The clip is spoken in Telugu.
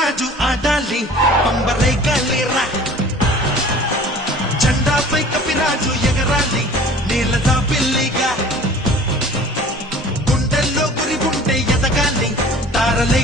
రాజు ఆడాలి పంబరే గాలిరా జెండాపై కపిరాజు ఎగరాలి నీలదా పిల్లిగా గుండెల్లో గురి ఉంటే ఎదగాలి తారలే